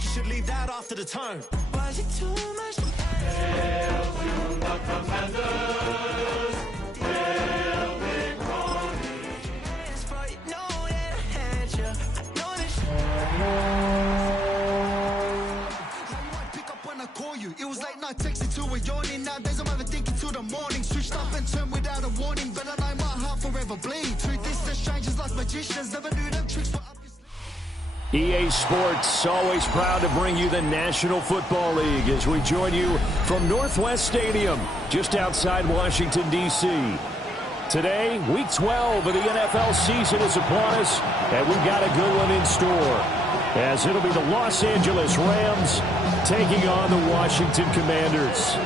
think you should leave that after the turn. Was it too much? Hail to the Commanders. Hail Big Ronnie. Know that I had you. I know this. I pick up when I call you. It was late night texting to a yawning. Nowadays I'm overthinking till the morning. Switched up and turned without a warning. But I know my heart forever bleed. Truth is that strangers like magicians. Never knew them tricks were up your sleeve. EA Sports, always proud to bring you the National Football League as we join you from Northwest Stadium, just outside Washington, D.C. Today, Week 12 of the NFL season is upon us, and we've got a good one in store, as it'll be the Los Angeles Rams taking on the Washington Commanders.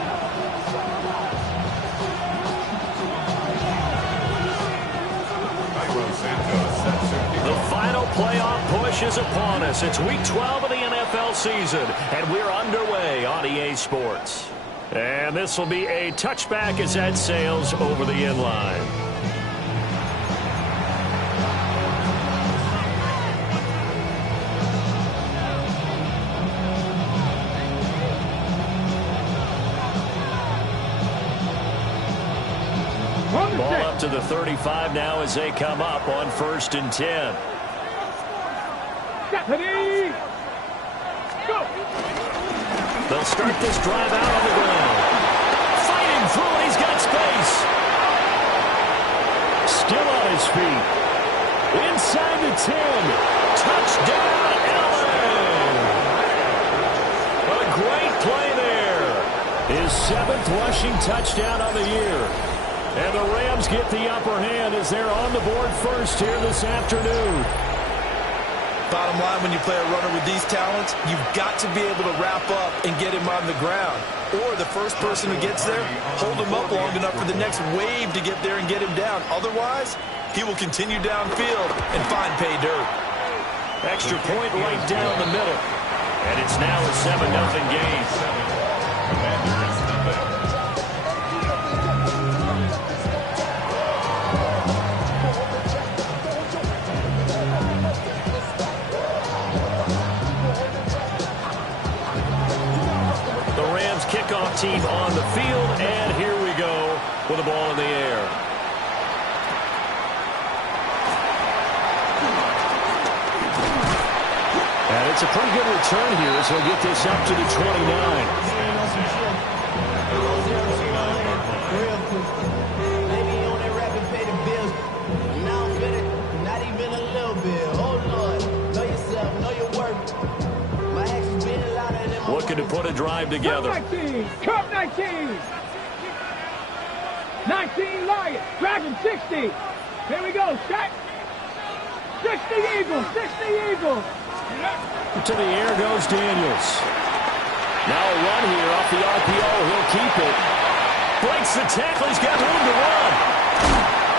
The final playoff push is upon us. It's Week 12 of the NFL season, and we're underway on EA Sports. And this will be a touchback as that sails over the end line. Ball up to the 35 now as they come up on 1st and 10. Ready, go. They'll start this drive out on the ground. Fighting through it, he's got space. Still on his feet. Inside the 10. Touchdown, Allen. A great play there. His 7th rushing touchdown on the year. And the Rams get the upper hand as they're on the board first here this afternoon. Bottom line, when you play a runner with these talents, you've got to be able to wrap up and get him on the ground. Or the first person who gets there, hold him up long enough for the next wave to get there and get him down. Otherwise, he will continue downfield and find pay dirt. Extra point right down the middle. And it's now a 7-0 game. Kickoff team on the field, and here we go with the ball in the air. And it's a pretty good return here as he'll get this up to the 29. Maybe on that rapid pay the bills. Now I'm finished, not even a little bit. Oh Lord, know yourself, know your worth. My actions being louder than my Looking to put a drive together. Cup 19. 19 Lions. Dragon 60. Here we go. Set. 60 Eagles. 60 Eagles. To the air goes Daniels. Now a run here off the RPO. He'll keep it. Breaks the tackle. He's got room to run.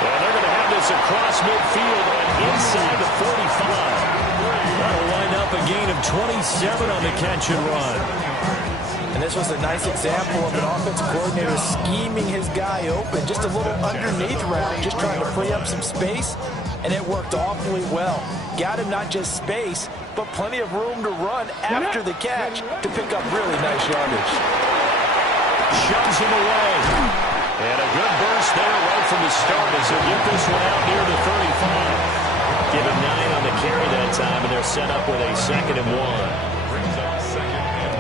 And they're going to have this across midfield and inside the 45. That'll wind up a gain of 27 on the catch and run. And this was a nice example of an offensive coordinator scheming his guy open. Just a little underneath route, just trying to free up some space, and it worked awfully well. Got him not just space, but plenty of room to run after the catch to pick up really nice yardage. Shoves him away. And a good burst there right from the start as he'll get this one out near the 35. Give him 9 on the carry that time, and they're set up with a 2nd and 1.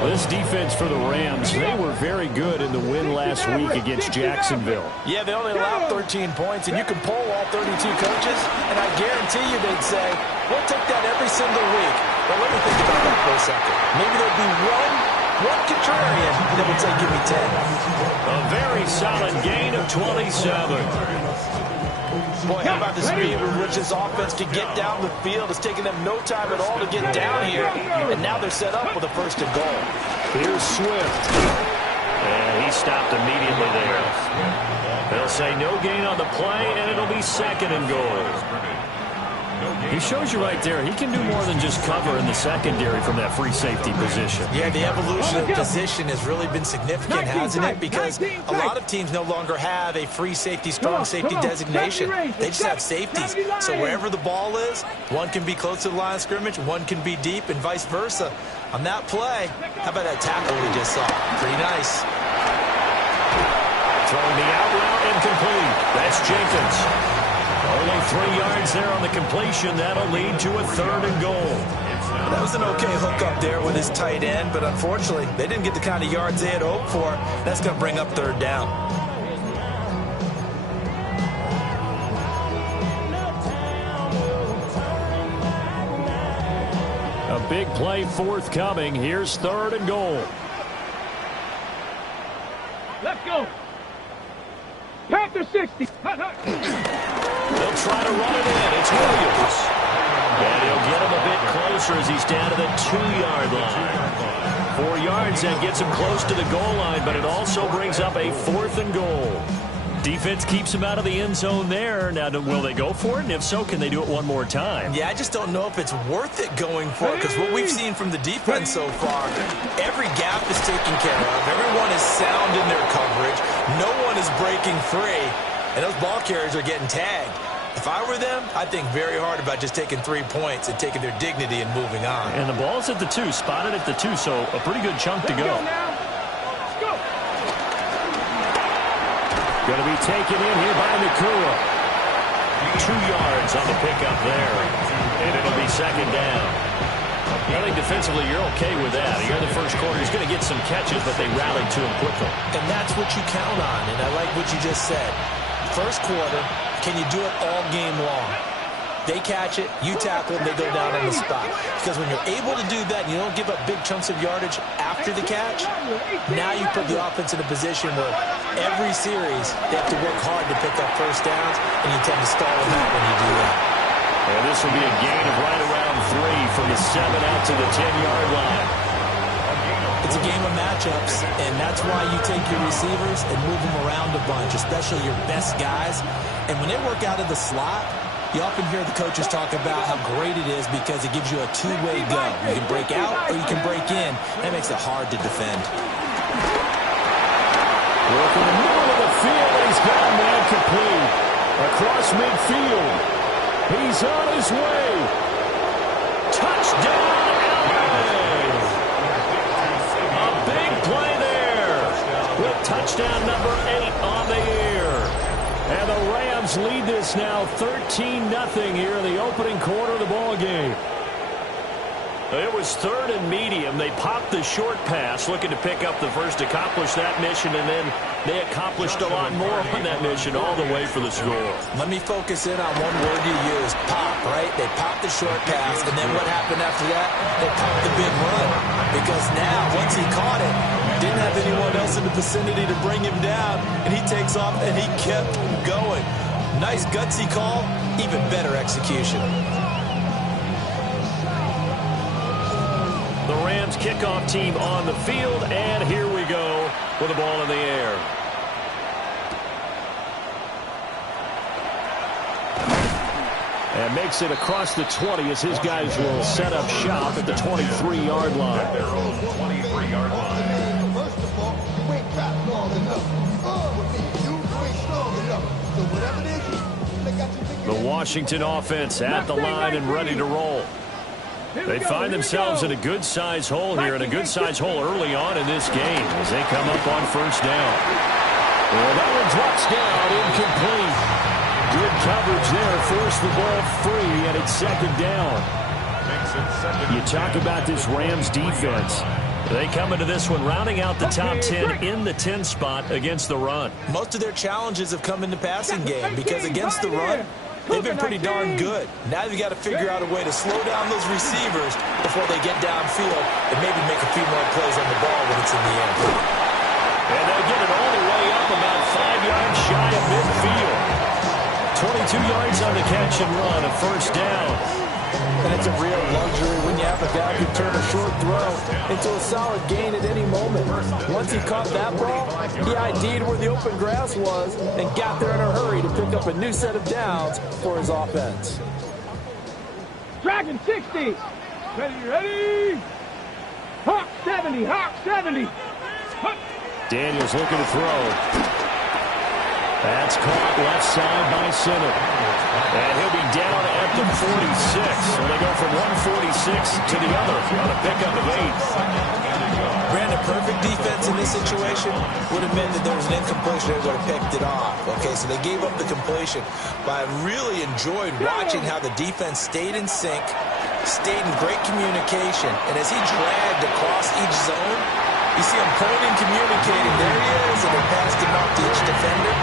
This defense for the Rams, they were very good in the win last week against Jacksonville. Yeah, they only allowed 13 points, and you can poll all 32 coaches, and I guarantee you they'd say, we'll take that every single week. But let me think about that for a second. Maybe there'd be one contrarian that would say, give me 10. A very solid gain of 27. Boy, how about the speed with which this offense can get down the field? It's taken them no time at all to get down here, and now they're set up with a 1st and goal. Here's Swift. And he stopped immediately there. They'll say no gain on the play, and it'll be 2nd and goal. He shows you right there, he can do more than just cover in the secondary from that free safety position. Yeah, the evolution of position has really been significant, hasn't it? Because a lot of teams no longer have a free safety, strong safety designation. They just have safeties. So wherever the ball is, one can be close to the line of scrimmage, one can be deep, and vice versa. On that play, how about that tackle we just saw? Pretty nice. Throwing the out route incomplete. That's Jenkins. Only 3 yards there on the completion. That'll lead to a 3rd and goal. That was an okay hook up there with his tight end, but unfortunately, they didn't get the kind of yards they had hoped for. That's going to bring up 3rd down. A big play forthcoming. Here's 3rd and goal. Let's go. Panther 60. They'll try to run it in. It's Williams. And he'll get him a bit closer as he's down to the 2-yard line. 4 yards, that gets him close to the goal line, but it also brings up a 4th and goal. Defense keeps him out of the end zone there. Now, will they go for it? And if so, can they do it one more time? Yeah, I just don't know if it's worth it going for it, because what we've seen from the defense so far, every gap is taken care of. Everyone is sound in their coverage. No one is breaking free, and those ball carriers are getting tagged. If I were them, I'd think very hard about just taking 3 points and taking their dignity and moving on. And the ball's at the 2, spotted at the 2, so a pretty good chunk to go. Going to be taken in here by Nakua. 2 yards on the pickup there. And it'll be 2nd down. I think defensively you're okay with that. Here in the first quarter, he's going to get some catches, but they rallied to him quickly. And that's what you count on, and I like what you just said. First quarter, can you do it all game long? They catch it, you tackle them, they go down on the spot. Because when you're able to do that, you don't give up big chunks of yardage after the catch, now you put the offense in a position where every series they have to work hard to pick up first downs, and you tend to stall them out when you do that. And this will be a gain of right around 3 from the 7 out to the 10-yard line. It's a game of matchups, and that's why you take your receivers and move them around a bunch, especially your best guys. And when they work out of the slot, you often hear the coaches talk about how great it is because it gives you a 2-way go. You can break out or you can break in. That makes it hard to defend. Working the middle of the field, he's got a man complete. Across midfield. He's on his way. Touchdown, LA! A big play there with touchdown number 8 on the year. And the Rams lead this now 13-0 here in the opening quarter of the ball game. It was 3rd and medium. They popped the short pass, looking to pick up the first, accomplish that mission, and then they accomplished a lot more on that mission all the way for the score. Let me focus in on one word you used, pop, right? They popped the short pass, and then what happened after that? They popped the big run. Because now, once he caught it, didn't have anyone else in the vicinity to bring him down, and he takes off, and he kept going. Nice gutsy call, even better execution. The Rams kickoff team on the field, and here we go with the ball in the air. And makes it across the 20 as his guys will set up shop at the 23-yard line. The Washington offense at the line and ready to roll. They find themselves in a good-sized hole here, and a good-sized hole early on in this game as they come up on first down. Well, that one drops down, incomplete. Good coverage there, forced the ball free, and it's 2nd down. You talk about this Rams defense. They come into this one rounding out the top 10 in the 10 spot against the run. Most of their challenges have come in the passing game because against the run, they've been pretty darn good. Now they've got to figure out a way to slow down those receivers before they get downfield and maybe make a few more plays on the ball when it's in the air. And they'll get it all the way up about 5 yards shy of midfield. 22 yards on the catch and run, a first down. And it's a real luxury when you have a guy who can turn a short throw into a solid gain at any moment. Once he caught that ball, he ID'd where the open grass was and got there in a hurry to pick up a new set of downs for his offense. Dragon 60. Ready. Hawk 70, Hawk 70. Daniels looking to throw. That's caught left side by Simmons. And he'll be down at the 46. So they go from 146 to the other on a pickup of 8. Brandon, perfect defense in this situation would have meant that there was an incompletion. They would have picked it off. Okay, so they gave up the completion. But I really enjoyed watching how the defense stayed in sync, stayed in great communication. And as he dragged across each zone, you see him pointing, communicating. There he is, and they passed him off to each defender.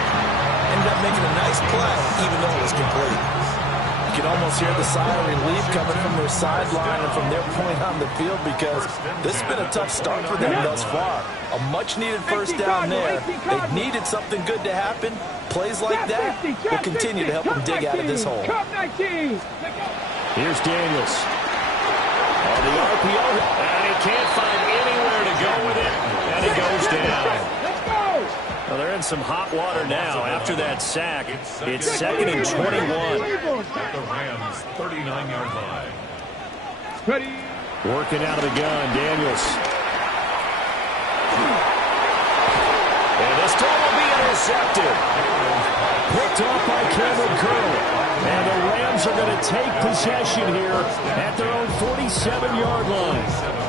Ended up making a nice play, even though it was complete. You can almost hear the sigh of relief coming from their sideline and from their point on the field because this has been a tough start for them thus far. A much-needed first down there. They needed something good to happen. Plays like that will continue to help them dig out of this hole. Here's Daniels. On the RPO, and he can't find anywhere to go with it, and he goes down. Well, they're in some hot water now after that sack. It's 2nd and 21. At the Rams' 39-yard line. Ready. Working out of the gun, Daniels. And this time will be intercepted. Picked off by Cameron Curl. And the Rams are going to take possession here at their own 47-yard line.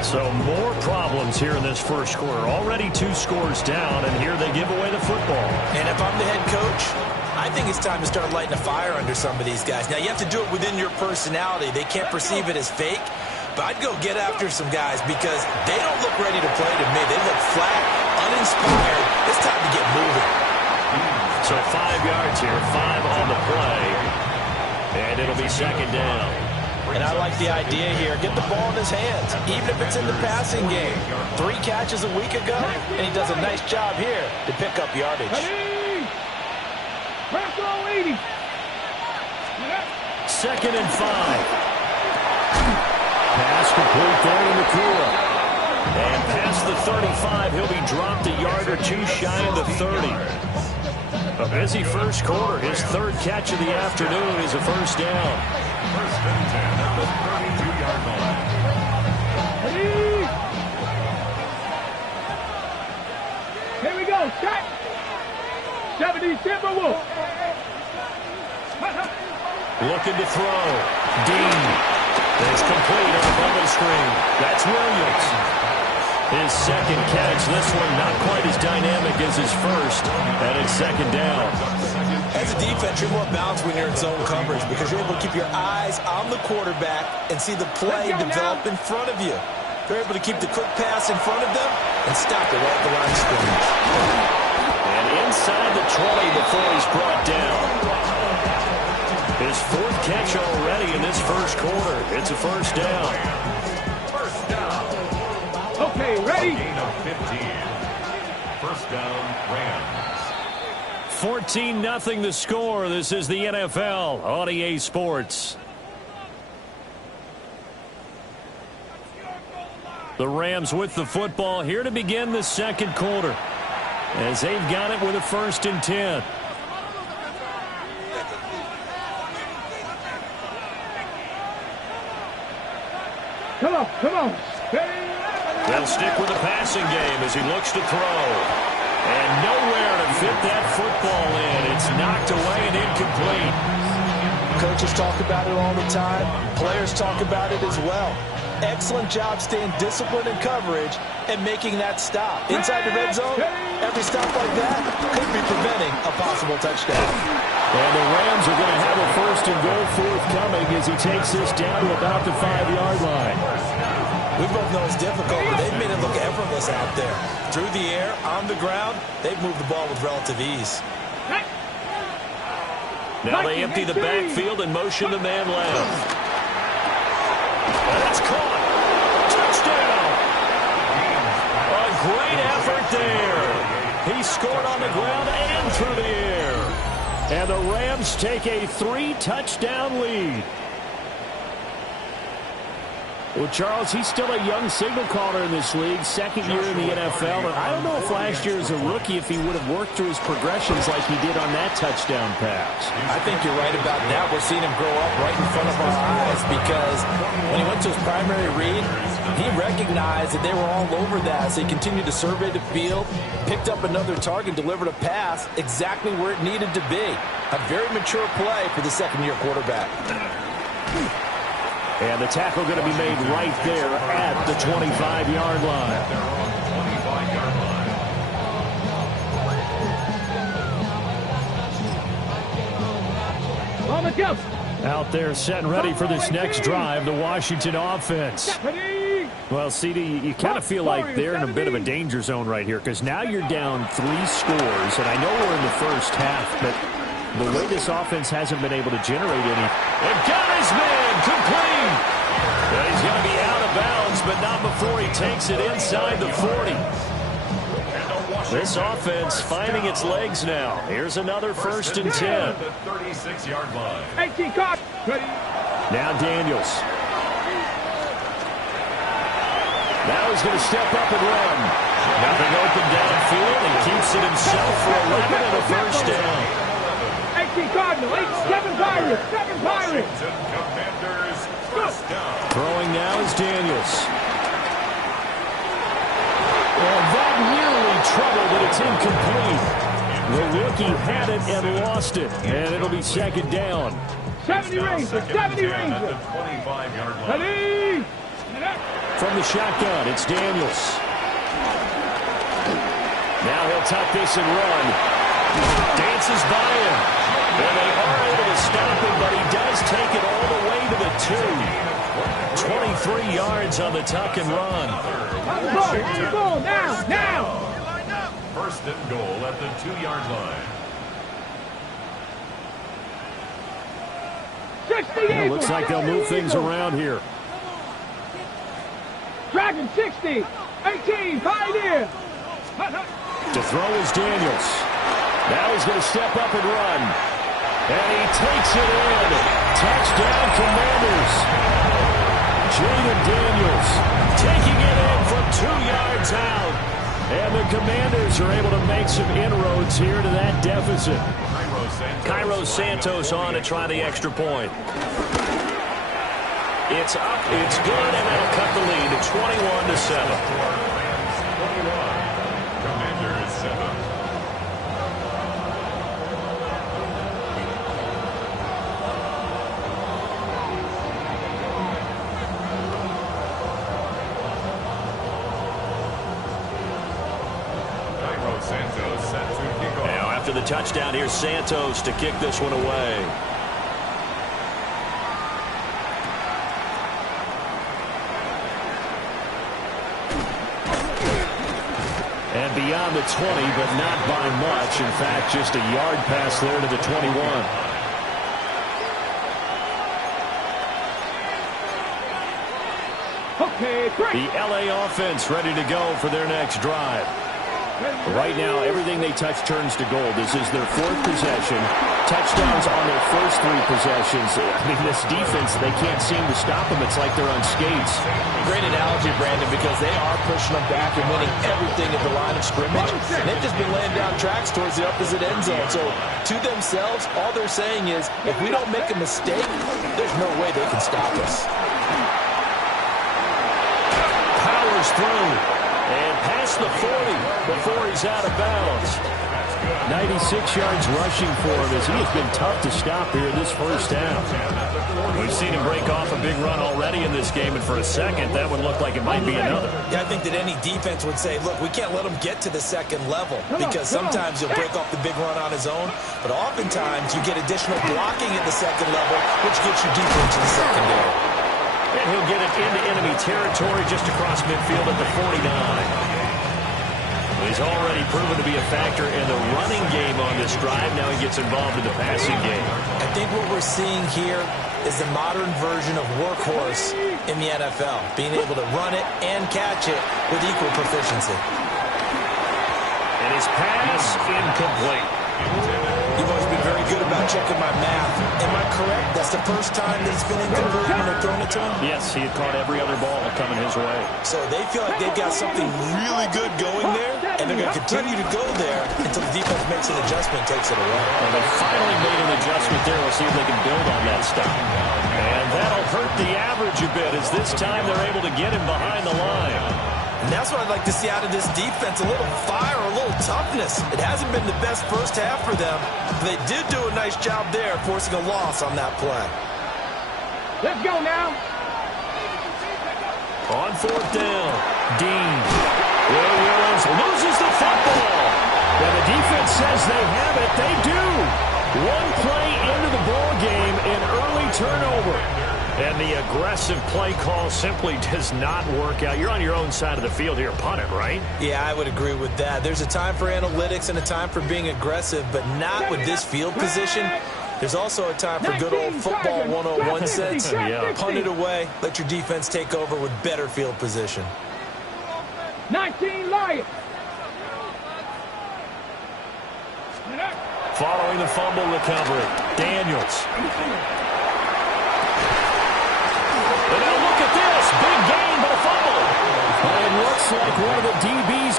So more problems here in this first quarter. Already 2 scores down, and here they give away the football. And if I'm the head coach, I think it's time to start lighting a fire under some of these guys. Now, you have to do it within your personality. They can't perceive it as fake. But I'd go get after some guys because they don't look ready to play to me. They look flat, uninspired. It's time to get moving. So 5 yards here, 5 on the play. And it'll be 2nd down. And I like the idea here. Get the ball in his hands, even if it's in the passing game. 3 catches a week ago, and he does a nice job here to pick up yardage. Press all 80. 2nd and 5. Pass complete there to Nakua. And past the 35, he'll be dropped a yard or 2 shy of the 30. A busy first quarter. His 3rd catch of the afternoon is a first down. First and 10 at the 32-yard line. Ready. Here we go. Shot. 70 Timberwolves. Looking to throw. Dean. It's complete on the bubble screen. That's Williams. His 2nd catch. This one not quite as dynamic as his first. And it's 2nd down. As a defense, you're more balanced when you're in zone coverage because you're able to keep your eyes on the quarterback and see the play develop in front of you. You're able to keep the quick pass in front of them and stop it right at the line of scrimmage. And inside the 20 before he's brought down. His 4th catch already in this first quarter. It's a first down. First down. Okay, ready? Gain of 15. First down, Rams. 14-0 the score. This is the NFL on EA Sports. The Rams with the football here to begin the 2nd quarter. As they've got it with a 1st and 10. Come on. They'll stick with the passing game as he looks to throw. And nowhere to fit that football in. It's knocked away and incomplete. Coaches talk about it all the time. Players talk about it as well. Excellent job staying disciplined in coverage and making that stop. Inside the red zone, every stop like that could be preventing a possible touchdown. And the Rams are going to have a 1st and goal forthcoming as he takes this down to about the 5-yard line. We both know it's difficult, but they've made it look effortless out there. Through the air, on the ground, they've moved the ball with relative ease. Now they empty the backfield and motion the man left. And it's caught. Touchdown. A great effort there. He scored on the ground and through the air. And the Rams take a 3-touchdown lead. Well, Charles, he's still a young signal caller in this league, second year in the NFL. And I don't know if last year as a rookie, if he would have worked through his progressions like he did on that touchdown pass. I think you're right about that. We're seeing him grow up right in front of our eyes because when he went to his primary read, he recognized that they were all over that. So he continued to survey the field, picked up another target, delivered a pass exactly where it needed to be. A very mature play for the second-year quarterback. And the tackle going to be made right there at the 25-yard line. On the jump. Out there set and ready for this next drive, the Washington offense. Well, CD, you kind of feel like they're in a bit of a danger zone right here because now you're down 3 scores, and I know we're in the first half, but the way this offense hasn't been able to generate any. And got his man complete. And he's going to be out of bounds, but not before he takes it inside the 40. This offense finding its legs now. Here's another 1st and 10. 36-yard line. 18 caught. Now Daniels. Now he's going to step up and run. Nothing open downfield. He keeps it himself for 11 and a first down. 18 Cardinal, 7 Pirates, 7 Pirates. Commanders, first down. Throwing now is Daniels. And that nearly trouble, but it's incomplete. The rookie had it and lost it. And it'll be 2nd down. 70 Ranger, 70 Ranger. 25-yard line. Ready? From the shotgun, it's Daniels. Now he'll tuck this and run. Dances by him. And they are able to stop him, but he does take it all the way to the 2. 23 yards on the tuck and run. On the ball, now. 1st and goal at the 2-yard line. 60 It looks like they'll move things around here. Dragon 60, 18, Pioneer. To throw is Daniels. Now he's going to step up and run. And he takes it in. Touchdown, Commanders. Jaden Daniels taking it in from 2 yards out. And the Commanders are able to make some inroads here to that deficit. Cairo Santos on to try the extra point. It's up, it's good, and that'll cut the lead to 21-7. Commanders 7. Cairo Santos set to kick off. Now after the touchdown, here's Santos to kick this one away. And beyond the 20, but not by much. In fact, just a yard pass there to the 21. Okay, great. The LA offense ready to go for their next drive. Right now, everything they touch turns to gold. This is their 4th possession. Touchdowns on their first 3 possessions. I mean, this defense, they can't seem to stop them. It's like they're on skates. Great analogy, Brandon, because they are pushing them back and winning everything at the line of scrimmage. And they've just been laying down tracks towards the opposite end zone. So to themselves, all they're saying is, if we don't make a mistake, there's no way they can stop us. Powers through and past the 40 before he's out of bounds. 96 yards rushing for him as he has been tough to stop here this first half. We've seen him break off a big run already in this game, and for a second, that would look like it might be another. Yeah, I think that any defense would say, look, we can't let him get to the second level because sometimes he'll break off the big run on his own, but oftentimes you get additional blocking at the second level, which gets you deeper into the secondary. And he'll get it into enemy territory just across midfield at the 49. He's already proven to be a factor in the running game on this drive. Now he gets involved in the passing game. I think what we're seeing here is the modern version of workhorse in the NFL, being able to run it and catch it with equal proficiency. And his pass incomplete. You've always been very good about checking my math. Am I correct? That's the first time that it's been incomplete when they're throwing it to him? Yes, he had caught every other ball coming his way. So they feel like they've got something really good going there, and they're going to continue to go there until the defense makes an adjustment and takes it away. Well, they finally made an adjustment there. We'll see if they can build on that stop. And that'll hurt the average a bit as this time they're able to get him behind the line. And that's what I'd like to see out of this defense, a little fire, a little toughness. It hasn't been the best first half for them, but they did do a nice job there forcing a loss on that play. Let's go now. On fourth down, Dean. Will Williams loses the football. And the defense says they have it. They do. One play into the ball game, an early turnover. And the aggressive play call simply does not work out. You're on your own side of the field here. Punt it, right? Yeah, I would agree with that. There's a time for analytics and a time for being aggressive, but not with this field position. There's also a time for good old football 101 sense. Yeah. Punt it away. Let your defense take over with better field position. 19 Lions. Following the fumble recovery, Daniels. And now look at this. Big gain, but a fumble. It looks like one of the DBs.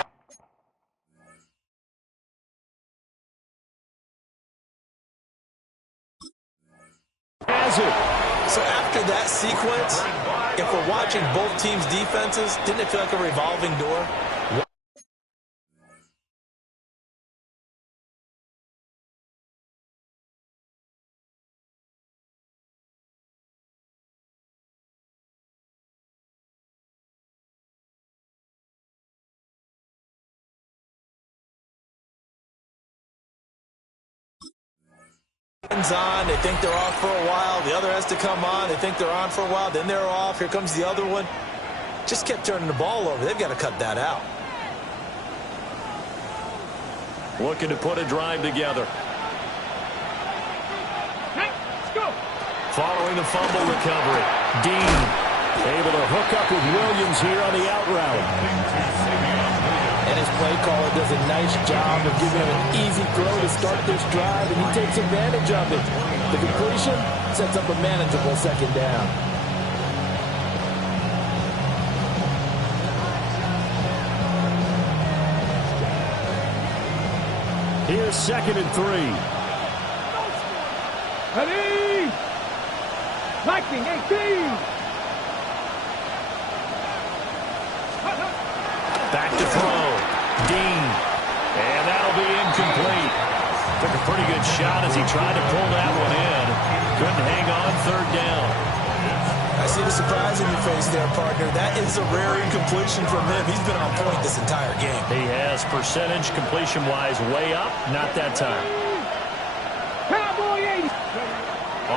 Has it. So after that sequence, if we're watching both teams' defenses, didn't it feel like a revolving door? On, they think they're off for a while. The other has to come on. They think they're on for a while. Then they're off. Here comes the other one. Just kept turning the ball over. They've got to cut that out. Looking to put a drive together. Let's go. Following the fumble recovery, Dean able to hook up with Williams here on the out route. And his play caller does a nice job of giving him an easy throw to start this drive, and he takes advantage of it. The completion sets up a manageable second down. Here's 2nd and 3. Ready. Viking 18. Back to throw. Dean. And that'll be incomplete. Took a pretty good shot as he tried to pull that one in. Couldn't hang on 3rd down. I see the surprise in your face there, partner. That is a rare incompletion from him. He's been on point this entire game. He has percentage completion-wise way up. Not that time. Cowboy 80.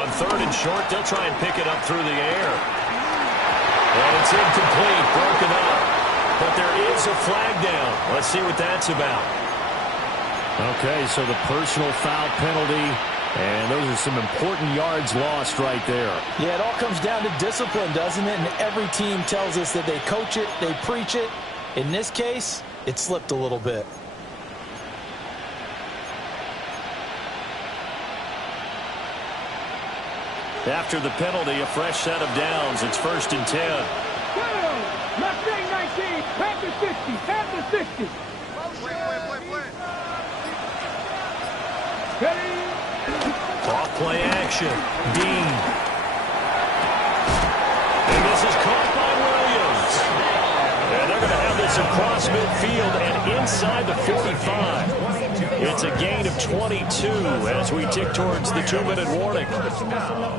On 3rd and short, they'll try and pick it up through the air. And it's incomplete, broken up. But there is a flag down. Let's see what that's about. Okay, so the personal foul penalty, and those are some important yards lost right there. Yeah, it all comes down to discipline, doesn't it? And every team tells us that they coach it, they preach it. In this case, it slipped a little bit. After the penalty, a fresh set of downs. It's 1st and 10. Mustang 19, Panther 60, Panther 60. Ready. Off play action. Dean. And this is caught by Williams. And they're going to have this across midfield and inside the 45. It's a gain of 22 as we tick towards the 2-minute warning.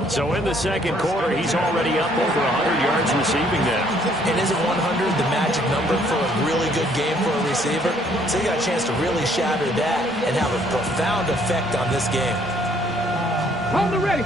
So in the 2nd quarter, he's already up over 100 yards receiving now. And isn't 100 the magic number for a really good game for a receiver? So he got a chance to really shatter that and have a profound effect on this game. Hold the ready.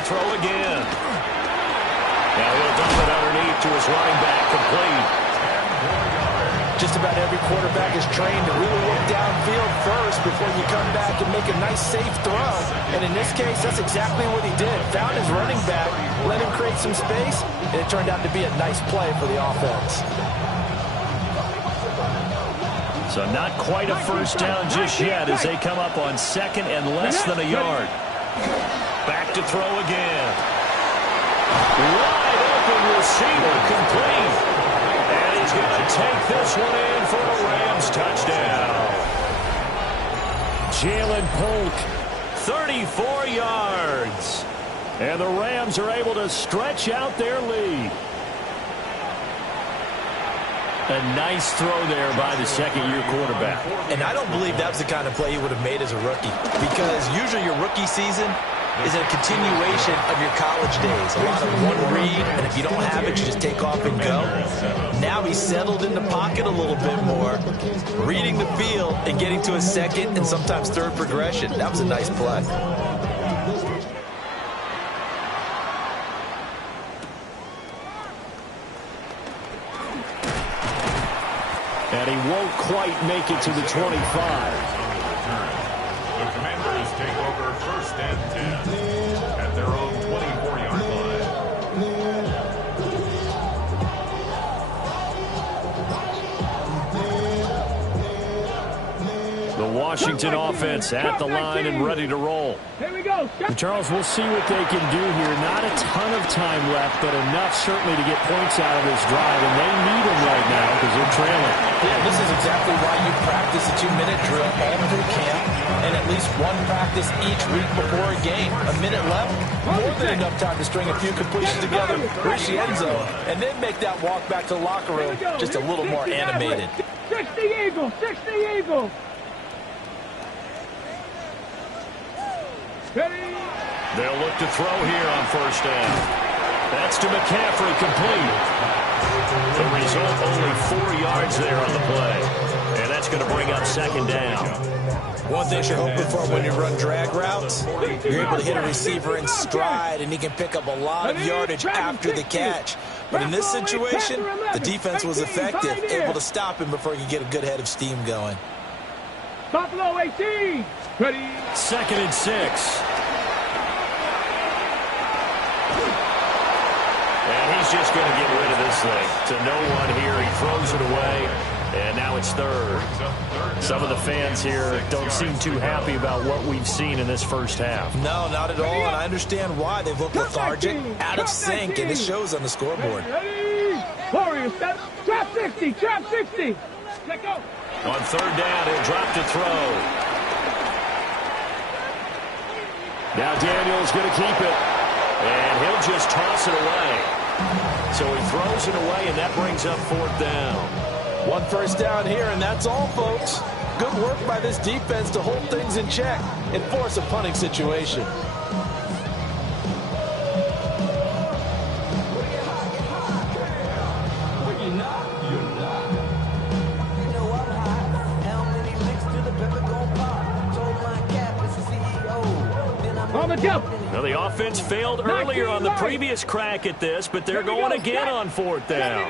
to throw again. Now he'll dump it underneath to his running back, complete. Just about every quarterback is trained to really look downfield first before you come back and make a nice, safe throw. And in this case, that's exactly what he did. Found his running back, let him create some space, and it turned out to be a nice play for the offense. So not quite a first down just yet as they come up on second and less than a yard. Back to throw again. Wide open receiver, complete. And he's going to take this one in for a Rams touchdown. Jalen Polk, 34 yards. And the Rams are able to stretch out their lead. A nice throw there by the second-year quarterback. And I don't believe that was the kind of play he would have made as a rookie, because usually your rookie season is a continuation of your college days. A lot of one read, and if you don't have it, you just take off and go. Now he's settled in the pocket a little bit more, reading the field and getting to a second and sometimes third progression. That was a nice play. And he won't quite make it to the 25. The Commanders take over first and 10 at their own 24-yard line. The Washington offense at the line and ready to roll. Here we go. And Charles, we'll see what they can do here. Not a ton of time left, but enough certainly to get points out of this drive, and they need them right now because they're trailing. Yeah, this is exactly why you practice a 2-minute drill all through camp and at least one practice each week before a game. A minute left, more than enough time to string a few completions together, reach the end zone, and then make that walk back to the locker room just a little more animated. 60 Eagles, 60 Eagles. Ready? They'll look to throw here on first down. That's to McCaffrey, complete. The result, only 4 yards there on the play. And that's going to bring up second down. One thing you're hoping for when you run drag routes, you're able to hit a receiver in stride, and he can pick up a lot of yardage after the catch. But in this situation, the defense was effective, able to stop him before he could get a good head of steam going. Buffalo 18. Ready? Second and 6. And he's just going to get rid of this thing. To no one here. He throws it away. And now it's third. Some of the fans here don't seem too happy about what we've seen in this first half. No, not at all. And I understand why. They've looked lethargic, out of sync, and it shows on the scoreboard. Ready? Warriors, trap 60, trap 60. Let go. On third down, he'll drop to throw. Now Daniel's going to keep it. And he'll just toss it away. So he throws it away, and that brings up fourth down. One first down here, and that's all, folks. Good work by this defense to hold things in check and force a punting situation. Now the offense failed earlier on the previous crack at this, but they're going again on fourth down.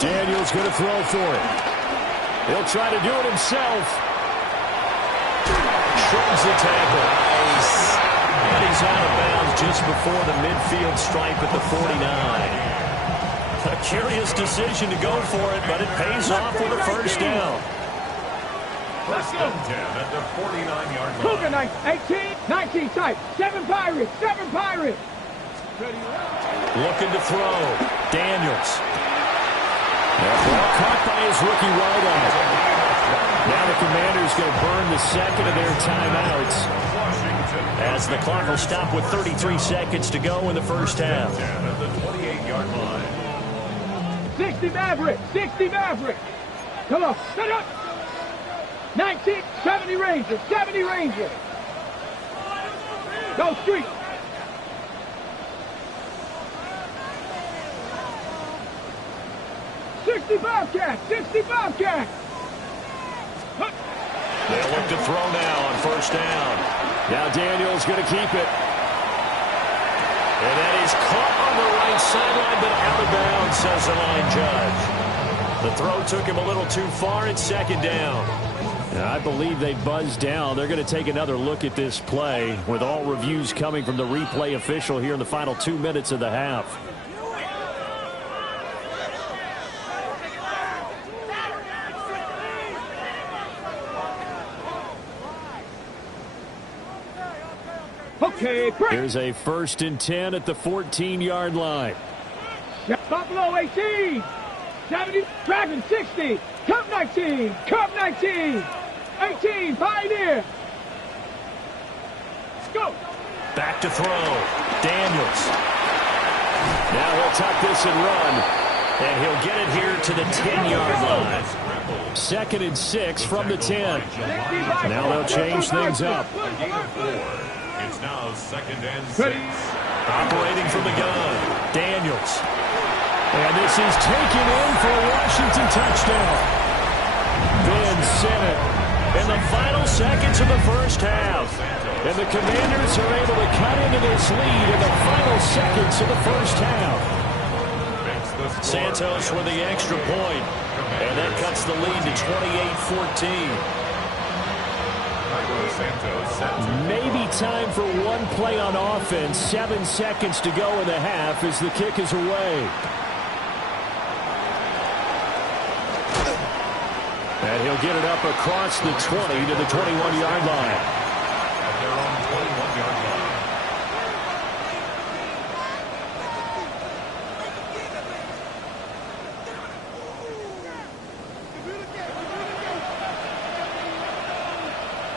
Daniel's going to throw for it. He'll try to do it himself. Shrugs the tackle. Nice. And he's out of bounds just before the midfield stripe at the 49. A curious decision to go for it, but it pays off with a first down. First and 10 at the 49-yard line. Cougar 18, 19 type. 7 Pirates, 7 Pirates. Looking to throw. Daniels. That ball caught by his rookie wideout. Now the Commanders going to burn the second of their timeouts as the clock will stop with 33 seconds to go in the first half. At the 28-yard line. 60 Maverick, 60 Maverick. Come on, set up. 19, 70 Rangers, 70 Rangers. Go street. Bobcat, 60 Bobcat. They'll look to throw now on first down. Now Daniel's going to keep it. And that is caught on the right sideline, but out of bounds, says the line judge. The throw took him a little too far. It's second down. And I believe they buzzed down. They're going to take another look at this play with all reviews coming from the replay official here in the final 2 minutes of the half. Okay, break. Here's a 1st and 10 at the 14-yard line. Buffalo 18. 70. Dragon 60. Cup 19. Cup 19. 18. Pioneer. Let's go. Back to throw. Daniels. Now he'll tuck this and run. And he'll get it here to the 10-yard line. 2nd and 6 from the 10. Now they'll change things up. It's now 2nd and 6. Operating from the gun. Daniels. And this is taken in for a Washington touchdown. Ben Sinnott in the final seconds of the first half. And the Commanders are able to cut into this lead in the final seconds of the first half. Santos with the extra point. And that cuts the lead to 28-14. Maybe time for one play on offense. 7 seconds to go in the half as the kick is away. And he'll get it up across the 20 to the 21-yard line. At their own 21-yard line.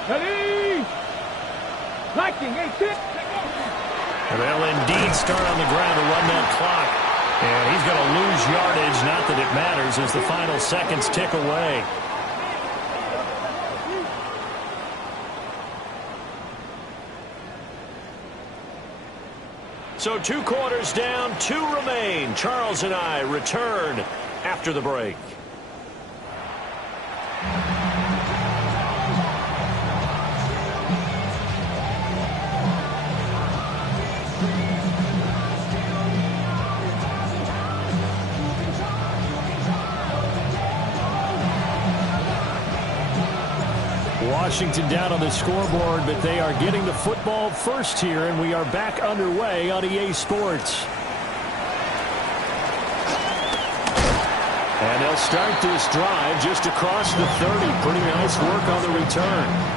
Ready. Lightning 8-6. They'll indeed start on the ground to run that clock. And he's going to lose yardage. Not that it matters as the final seconds tick away. So 2 quarters down, 2 remain. Charles and I return after the break. Washington down on the scoreboard, but they are getting the football first here, and we are back underway on EA Sports. And they'll start this drive just across the 30. Pretty nice work on the return.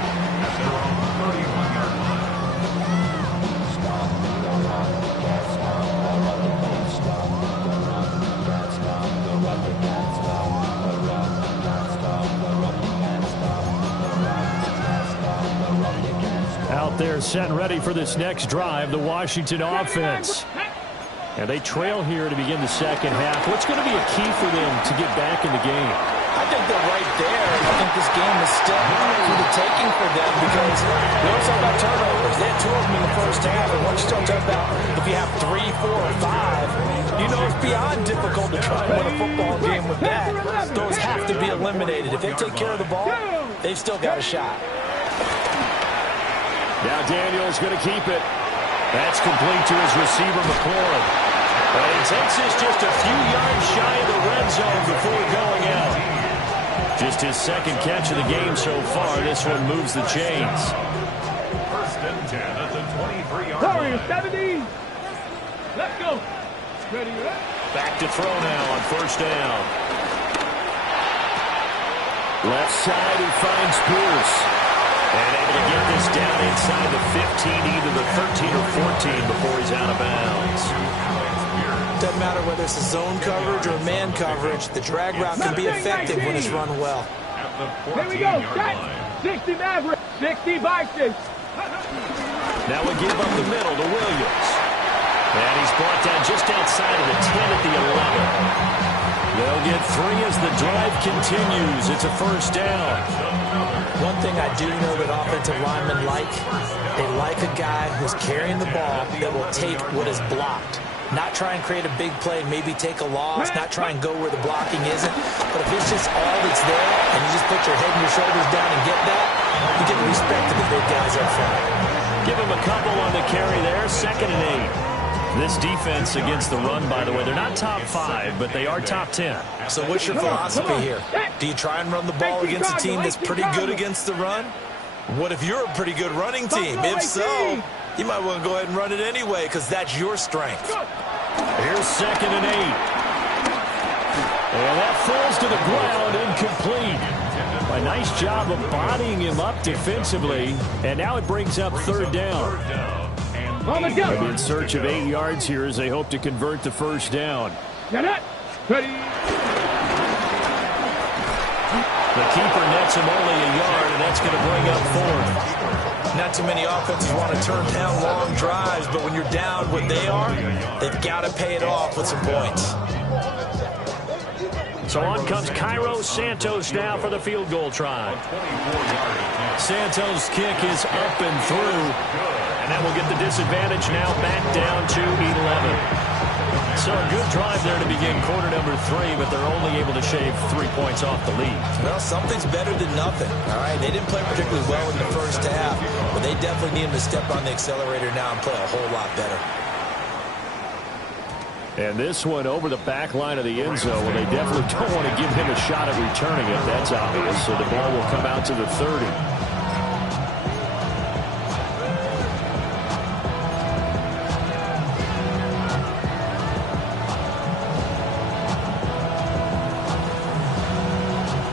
They're set and ready for this next drive, the Washington offense. And they trail here to begin the second half. What's going to be a key for them to get back in the game? I think they're right there. I think this game is still for the taking for them because we always talk about turnovers. They had 2 of them in the first half, and once you start talking about if you have 3, 4, or 5, you know it's beyond difficult to try and win a football game with that. Those have to be eliminated. If they take care of the ball, they've still got a shot. Now Daniels going to keep it. That's complete to his receiver, McLaurin. But he takes this just a few yards shy of the red zone before going out. Just his 2nd catch of the game so far. This one moves the chains. 1st and 10 at the 23-yard Warriors line. 70. Let's go. Ready, ready. Back to throw now on 1st down. Left side, he finds Pierce. And able to get this down inside the 15, either the 13 or 14 before he's out of bounds. Doesn't matter whether it's a zone coverage or man coverage, the drag route can be effective when it's run well. Here we go. Set. 60 Maverick. 60 Bison. Now we give up the middle to Williams. And he's brought down just outside of the 10 at the 11. They'll get 3 as the drive continues. It's a 1st down. One thing I do know that offensive linemen like, they like a guy who's carrying the ball that will take what is blocked. Not try and create a big play, maybe take a loss, not try and go where the blocking isn't. But if it's just all that's there and you just put your head and your shoulders down and get that, you get the respect of the big guys up front. Give him a couple on the carry there, 2nd and 8. This defense against the run, by the way, they're not top 5, but they are top 10. So what's your philosophy here? Do you try and run the ball against a team that's pretty good against the run? What if you're a pretty good running team? If so, you might want to go ahead and run it anyway because that's your strength. Here's 2nd and 8. And that falls to the ground, incomplete. A nice job of bodying him up defensively, and now it brings up 3rd down. They're in search of 8 yards here as they hope to convert the 1st down. Ready. The keeper nets him only a yard, and that's going to bring up 4th. Not too many offenses want to turn down long drives, but when you're down what they are, they've got to pay it off with some points. So on comes Cairo Santos now for the field goal try. Santos' kick is up and through, and that will get the disadvantage now back down to 11. So a good drive there to begin quarter number 3, but they're only able to shave 3 points off the lead. Well, something's better than nothing, all right? They didn't play particularly well in the first half, but they definitely need them to step on the accelerator now and play a whole lot better. And this one over the back line of the end zone, where they definitely don't want to give him a shot at returning it. That's obvious. So the ball will come out to the 30.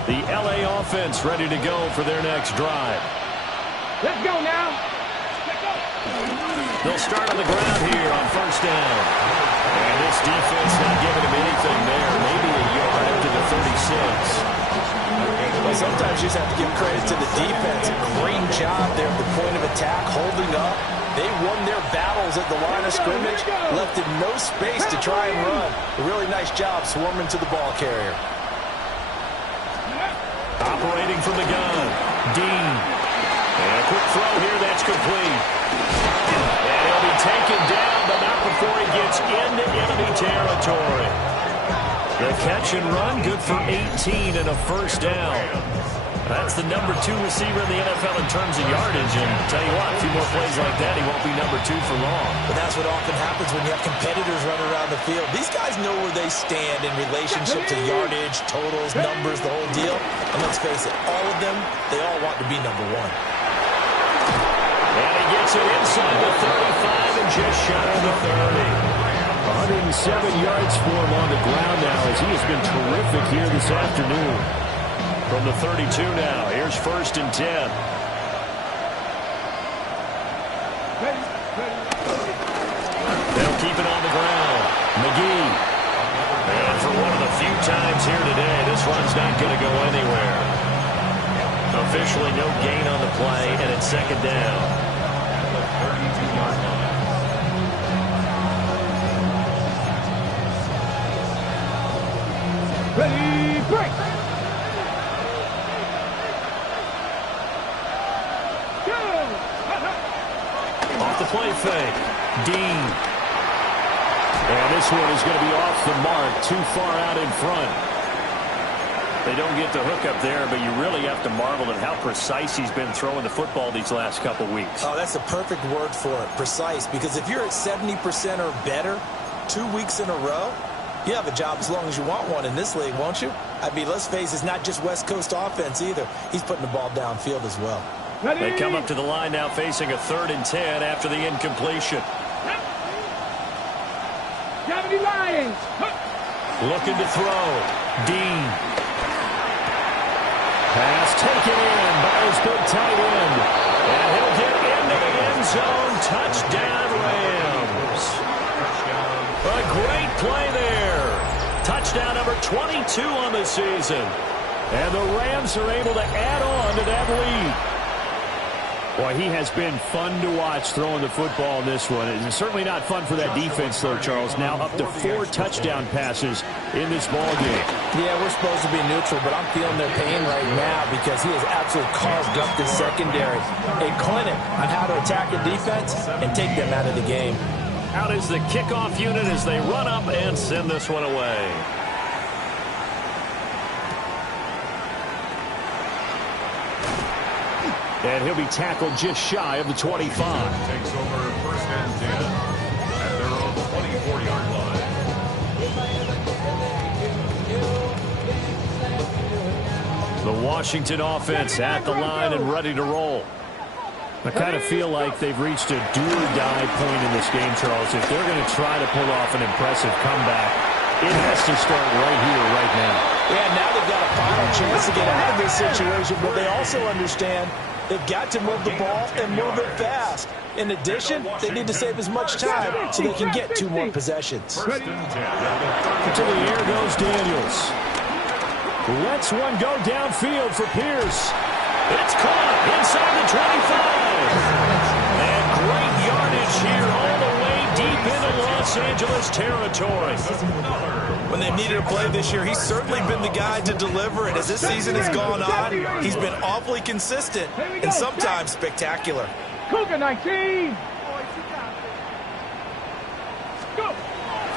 The LA offense ready to go for their next drive. Let's go now. They'll start on the ground here on 1st down. And this defense not giving him anything there. Maybe a yard up to the 36. Well, sometimes you just have to give credit to the defense. Great job there at the point of attack, holding up. They won their battles at the line of scrimmage, left him no space to try and run. A really nice job swarming to the ball carrier. Operating from the gun, Dean. And a quick throw here, that's complete. And he'll be taken down, but not before he gets into enemy territory. The catch and run, good for 18 and a 1st down. That's the number 2 receiver in the NFL in terms of yardage. And tell you what, a few more plays like that, he won't be number 2 for long. But that's what often happens when you have competitors running around the field. These guys know where they stand in relationship to yardage, totals, numbers, the whole deal. And let's face it, all of them, they all want to be number 1. And he gets it inside the 35 and just shy of the 30. 107 yards for him on the ground now as he has been terrific here this afternoon. From the 32 now, here's 1st and 10. They'll keep it on the ground. McGee. And for one of the few times here today, this run's not going to go anywhere. Officially no gain on the play, and it's 2nd down. Ready, break. Off the play fake. Dean. And this one is going to be off the mark, too far out in front. They don't get the hook up there, but you really have to marvel at how precise he's been throwing the football these last couple weeks. Oh, that's a perfect word for it, precise, because if you're at 70% or better 2 weeks in a row, you have a job as long as you want one in this league, won't you? I mean, let's face it, it's not just West Coast offense either. He's putting the ball downfield as well. They come up to the line now facing a 3rd and 10 after the incompletion. Lions. Looking to throw. Dean. Pass taken in by his big tight end. And he'll get into the end zone. Touchdown, Rams. A great play there. Touchdown number 22 on the season. And the Rams are able to add on to that lead. Boy, he has been fun to watch throwing the football in this one. It's certainly not fun for that defense, though, Charles. Now up to 4 touchdown passes in this ball game. Yeah, we're supposed to be neutral, but I'm feeling their pain right now because he has absolutely carved up the secondary. A clinic on how to attack a defense and take them out of the game. Out is the kickoff unit as they run up and send this one away. And he'll be tackled just shy of the 25. Takes over 1st and 10 at their own 24-yard line. The Washington offense at the line and ready to roll. I kind of feel like they've reached a do-or-die point in this game, Charles. If they're going to try to pull off an impressive comeback, it has to start right here, right now. Yeah, now they've got a final chance to get out of this situation, but they also understand they've got to move the ball and move it fast. In addition, they need to save as much time so they can get 2 more possessions. To the air goes Daniels. Lets one go downfield for Pierce. It's caught inside the 25. And great yardage here all the way deep into Los Angeles territory. When they've needed a play this year, he's certainly been the guy to deliver it. As this season has gone on, he's been awfully consistent and sometimes spectacular. Cougar 19. Go.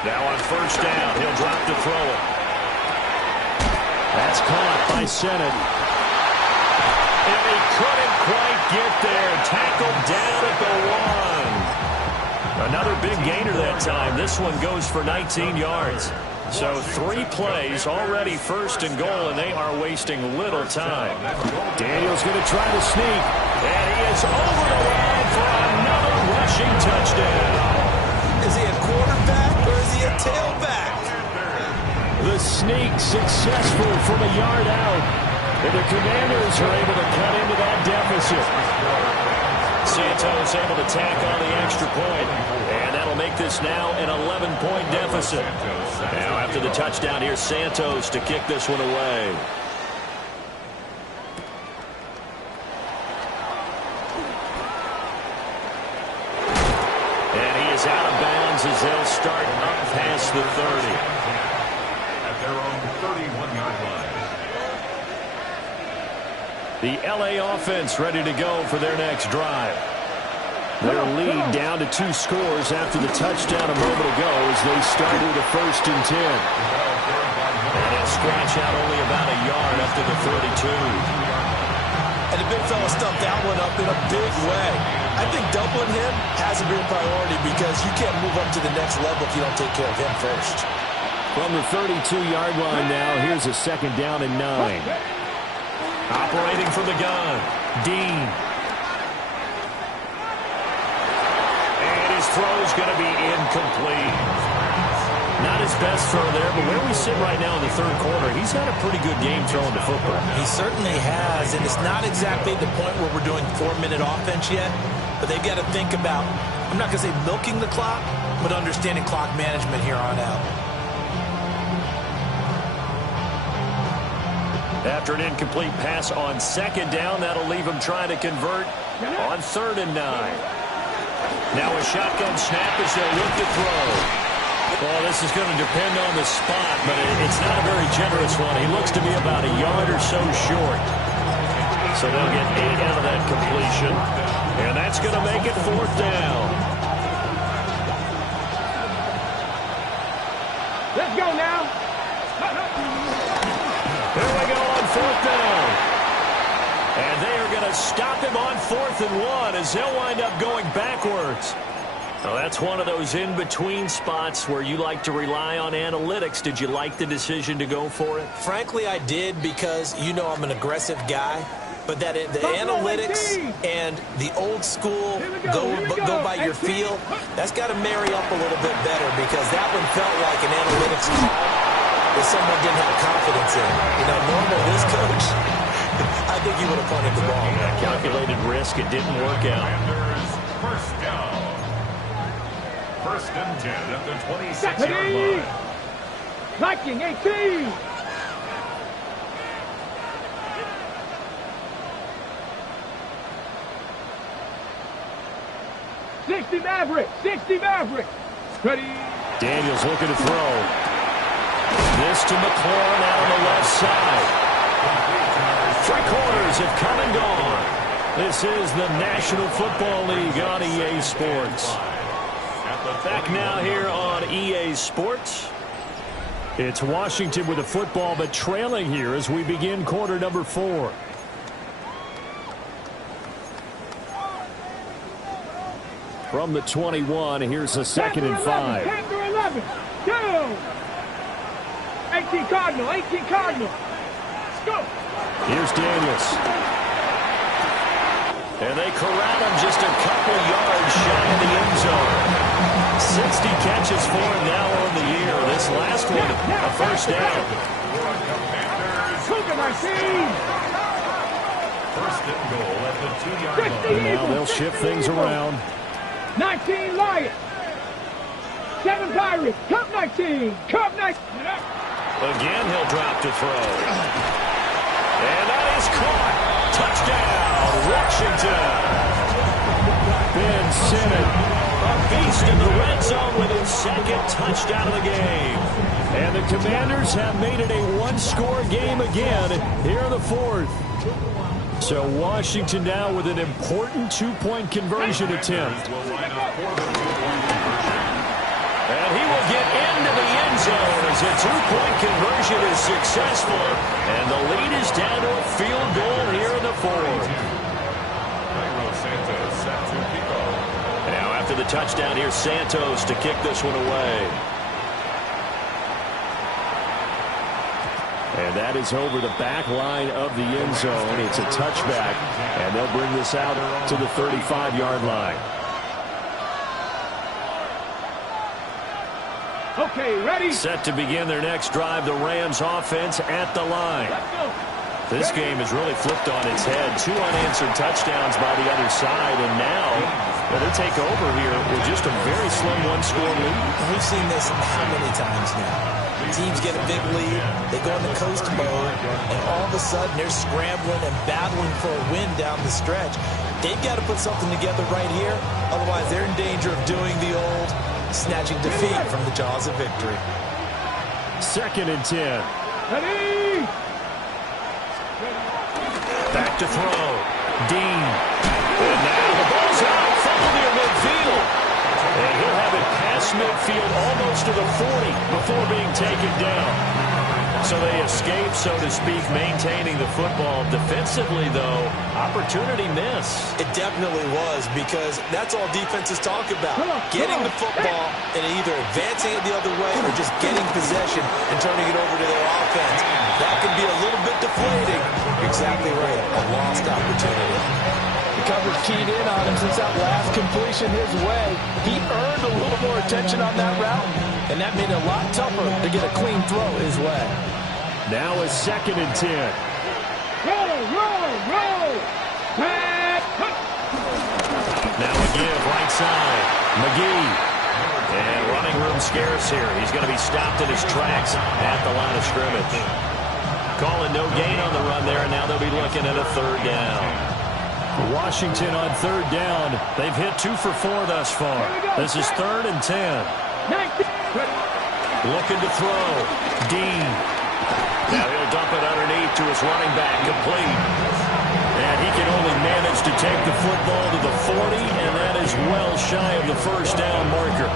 Now on first down, he'll drop to throw it. That's caught by Sennett. And he couldn't quite get there. Tackled down at the 1. Another big gainer that time. This one goes for 19 yards. So 3 plays, already first and goal, and they are wasting little time. Daniels going to try to sneak. And he is over the line for another rushing touchdown. Is he a quarterback or is he a tailback? The sneak successful from a yard out. And the Commanders are able to cut into that deficit. Santos able to tack on the extra point. And that'll make this now an 11-point deficit. Now after the touchdown, here's Santos to kick this one away. And he is out of bounds as they'll start up past the 30. At their own 31-yard line. The LA offense ready to go for their next drive. Their lead down to 2 scores after the touchdown a moment ago as they start with a 1st and 10. And he'll scratch out only about a yard up to the 32. And the big fella stuffed that one up in a big way. I think doubling him has to be a priority because you can't move up to the next level if you don't take care of him first. From the 32-yard line now, here's a 2nd down and 9. Operating from the gun, Dean. And his throw's going to be incomplete. Not his best throw there, but where we sit right now in the 3rd quarter, he's had a pretty good game throwing the football. He certainly has, and it's not exactly the point where we're doing 4-minute offense yet, but they've got to think about, I'm not going to say milking the clock, but understanding clock management here on out. After an incomplete pass on 2nd down, that'll leave him trying to convert on 3rd and 9. Now a shotgun snap as they'll look to throw. Well, this is going to depend on the spot, but it's not a very generous one. He looks to be about a yard or so short. So they'll get 8 out of that completion. And that's going to make it 4th down. Let's go now. Here we go on 4th down. And they are going to stop him on 4th and 1 as they'll wind up going backwards. Well, that's one of those in-between spots where you like to rely on analytics. Did you like the decision to go for it? Frankly, I did because, you know, I'm an aggressive guy. But that the analytics and the old school go by your feel, that's got to marry up a little bit better because that one felt like an analytics call that someone didn't have confidence in. You know, normal this coach, I think he would have punted the ball. Yeah, calculated risk. It didn't work out. First down. 1st and 10 at the 26-yard line. Viking 18. Sixty Maverick. Ready. Daniels looking to throw. This to McLaurin out on the left side. 3/4 have come and gone. This is the National Football League on EA Sports. Back now here on EA Sports. It's Washington with the football, but trailing here as we begin quarter number 4. From the 21, here's a 2nd and 5. 7, 2. 18 Cardinal, 18 Cardinal. Let's go. Here's Daniels. And they corral him just a couple yards shy of the end zone. 60 catches for him now on the year. This last one, a first down. Cougar 19. First and goal at the 2-yard line. And now they'll shift things around. 19 Lions. 7 Pirates. Cup 19. Cup 19. Again, he'll drop to throw. And that is caught. Touchdown, Washington. Ben Simmons, a beast in the red zone with his second touchdown of the game. And the Commanders have made it a one-score game again here in the fourth. So Washington now with an important two-point conversion attempt. And he will get into the end zone as a two-point conversion is successful. And the lead is down to a field goal here in the fourth. Now after the touchdown, here's Santos to kick this one away. And that is over the back line of the end zone. It's a touchback, and they'll bring this out to the 35-yard line. Okay, ready? Set to begin their next drive, the Rams offense at the line. This game has really flipped on its head. 2 unanswered touchdowns by the other side, and now they take over here with just a very slim one-score lead. We've seen this how many times now? Teams get a big lead, they go into coast mode, and all of a sudden they're scrambling and battling for a win down the stretch. They've got to put something together right here, otherwise they're in danger of doing the old snatching defeat from the jaws of victory. 2nd and 10. Ready? Back to throw. Dean. And now the ball's out, funneled near midfield. And he'll have it past midfield almost to the 40 before being taken down. So they escape, so to speak, maintaining the football. Defensively, though, opportunity miss. It definitely was, because that's all defenses talk about. Getting the football and either advancing it the other way or just getting possession and turning it over to their offense. That can be a little bit deflating. You're exactly right. A lost opportunity. The coverage keyed in on him since that last completion his way. He earned a little more attention on that route, and that made it a lot tougher to get a clean throw his way. Now a 2nd and 10. Roll. Now a give right side. McGee. And running room scarce here. He's going to be stopped in his tracks at the line of scrimmage. Calling no gain on the run there, and now they'll be looking at a 3rd down. Washington on 3rd down. They've hit 2 for 4 thus far. This is 3rd and 10. Looking to throw. Dean. Now he'll dump it underneath to his running back. Complete. And he can only manage to take the football to the 40, and that is well shy of the 1st down marker.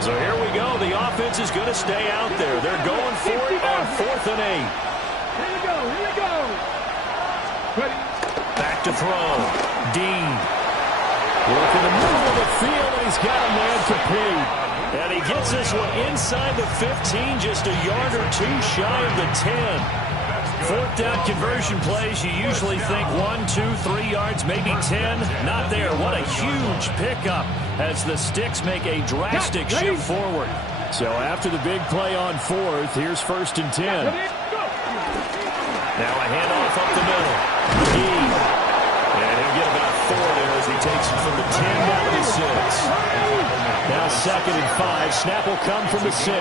So here we go. The offense is going to stay out there. They're going for it on 4th and 8. Here we go. Ready? Back to throw. Dean. Looking to move on the field, and he's got a man complete. And he gets this one inside the 15, just a yard or 2 shy of the 10. 4th down conversion plays, you usually think 1, 2, 3 yards, maybe 10. Not there. What a huge pickup as the Sticks make a drastic shift forward. So after the big play on 4th, here's 1st and 10. Now a handoff up the middle. McGee. And he'll get about 4 there as he takes it from the 10 down to the 6. Now 2nd and 5. Snap will come from the 6.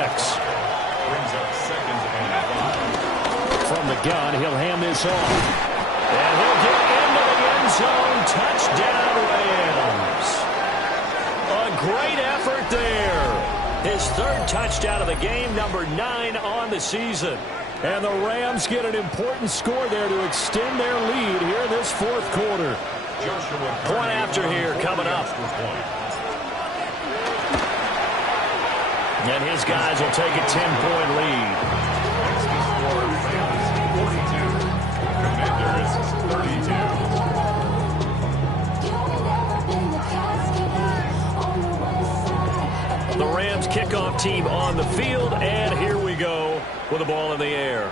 From the gun, he'll hand this off. And he'll get into the end zone. Touchdown, Rams. A great effort there. His 3rd touchdown of the game, number 9 on the season. And the Rams get an important score there to extend their lead here in this 4th quarter. Point after here coming up. And his guys will take a 10-point lead. The Rams kick team on the field, and here we go with the ball in the air.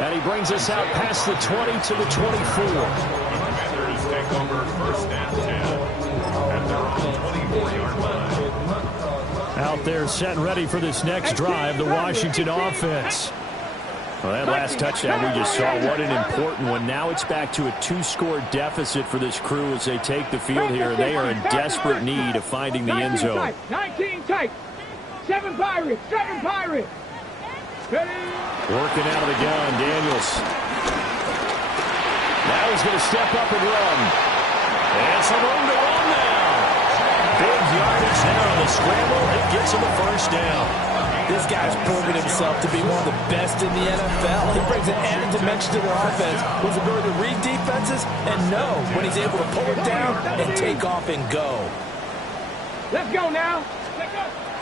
And he brings us out past the 20 to the 24. Commanders take over first and 10 at their own 24-yard line. Out there set and ready for this next drive, the Washington offense. Well, that last touchdown we just saw, what an important one. Now it's back to a 2-score deficit for this crew as they take the field here. They are in desperate need of finding the end zone. 19 tight. 7 Pirates. 7 Pirates. Working out of the gun, Daniels. Now he's going to step up and run. And some room to run now. Big yardage there on the scramble. It gets him a first down. This guy's proven himself to be one of the best in the NFL. He brings an added dimension to their offense with the ability to read defenses and know when he's able to pull it down and take off and go. Let's go now.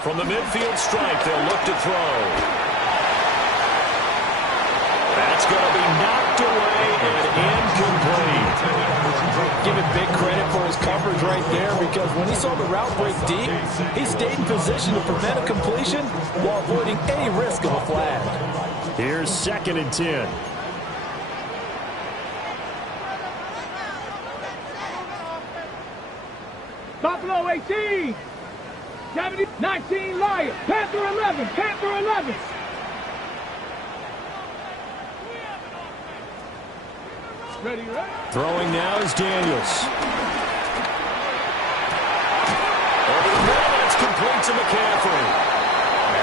From the midfield stripe, they'll look to throw. That's going to be knocked away and incomplete. Giving big credit for his coverage right there, because when he saw the route break deep, he stayed in position to prevent a completion while avoiding any risk of a flag. Here's 2nd and 10. Buffalo 18. 70, 19 Lions. Panther 11. Panther 11. Ready, ready. Throwing now is Daniels. Over the middle, it's complete to McCaffrey.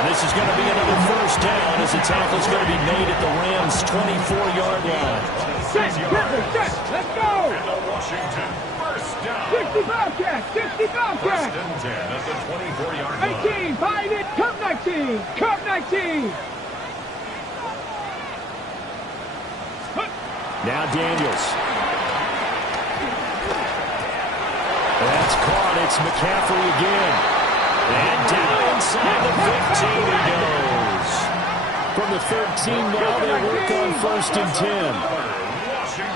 And this is going to be another first down as the tackle is going to be made at the Rams' 24-yard line. Set, set, let's go. And the Washington first down. 65 catch, 65 First catch. and 10 at the 24-yard line. 18, find it, Cup 19, Cup 19. Now Daniels. That's caught. It's McCaffrey again. And down inside the 15 he goes. From the 13 now they work on first and 10.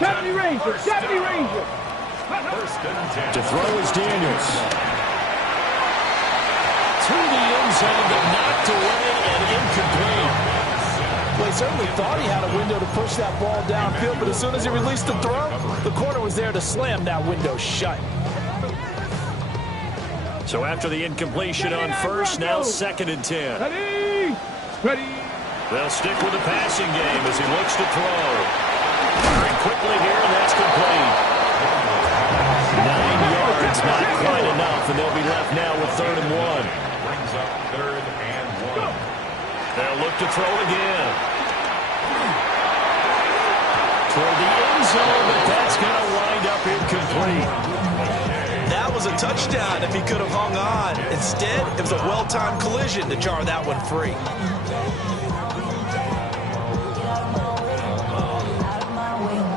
70 Rangers, 70 Rangers. First and 10. To throw is Daniels. To the end zone, but knocked away and incomplete. Well, he certainly thought he had a window to push that ball downfield, but as soon as he released the throw, the corner was there to slam that window shut. So after the incompletion on first, now 2nd and 10. Ready, ready. They'll stick with the passing game as he looks to throw. Very quickly here, and that's complete. 9 yards, not quite enough, and they'll be left now with 3rd and 1. Brings up 3rd and 1. They'll look to throw again. Toward the end zone, but that's going to wind up incomplete. That was a touchdown if he could have hung on. Instead, it was a well-timed collision to jar that one free.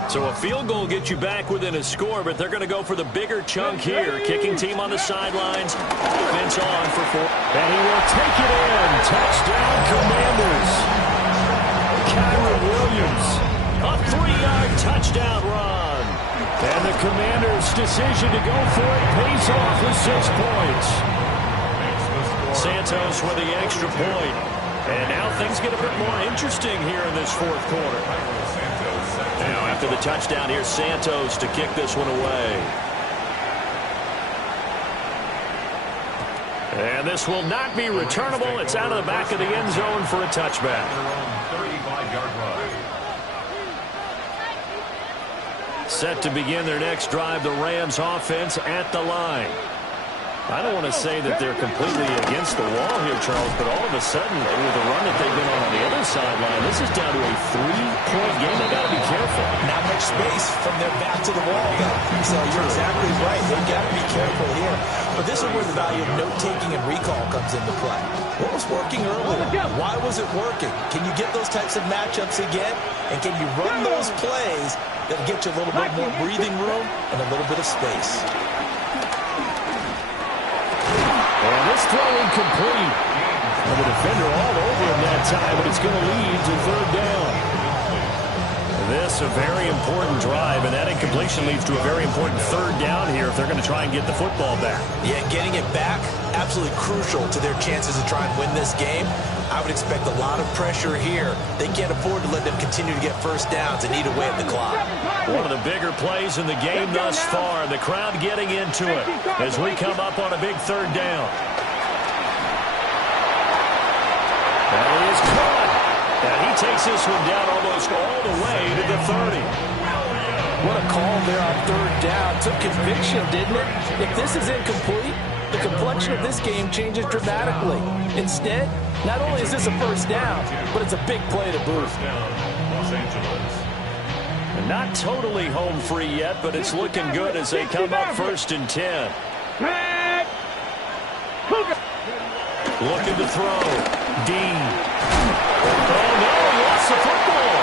So a field goal gets you back within a score, but they're going to go for the bigger chunk here. Kicking team on the sidelines. Offense on for 4. And he will take it in. Touchdown, Commanders. Kyron Williams. A 3-yard touchdown run. And the Commanders' decision to go for it pays off with 6 points. Santos with the extra point. And now things get a bit more interesting here in this 4th quarter. Now after the touchdown, here's Santos to kick this one away. And this will not be returnable. It's out of the back of the end zone for a touchback. 35-yard run. Set to begin their next drive, the Rams offense at the line. I don't want to say that they're completely against the wall here, Charles, but all of a sudden, with the run that they've been on the other sideline, this is down to a 3-point game. They've got to be careful. Not much space from their back to the wall, though. So you're exactly right. They've got to be careful here. But this is where the value of note-taking and recall comes into play. What was working earlier? Why was it working? Can you get those types of matchups again? And can you run those plays that get you a little bit more breathing room and a little bit of space? And this throw incomplete. And the defender all over him that time, but it's going to lead to 3rd down. This a very important drive, and that incompletion leads to a very important third down here if they're going to try and get the football back. Yeah, getting it back, absolutely crucial to their chances to try and win this game. I would expect a lot of pressure here. They can't afford to let them continue to get first downs and eat away at the clock. One of the bigger plays in the game thus far. The crowd getting into it as we come up on a big third down. And he is caught. And he takes this one down almost all the way to the 30. What a call there on third down. Took conviction, didn't it? If this is incomplete, the complexion of this game changes dramatically. Instead, not only is this a first down, but it's a big play to boot. Los Angeles. And not totally home free yet, but it's looking good as they come up 1st and 10. Looking to throw. Dean. Oh, no, he lost the football.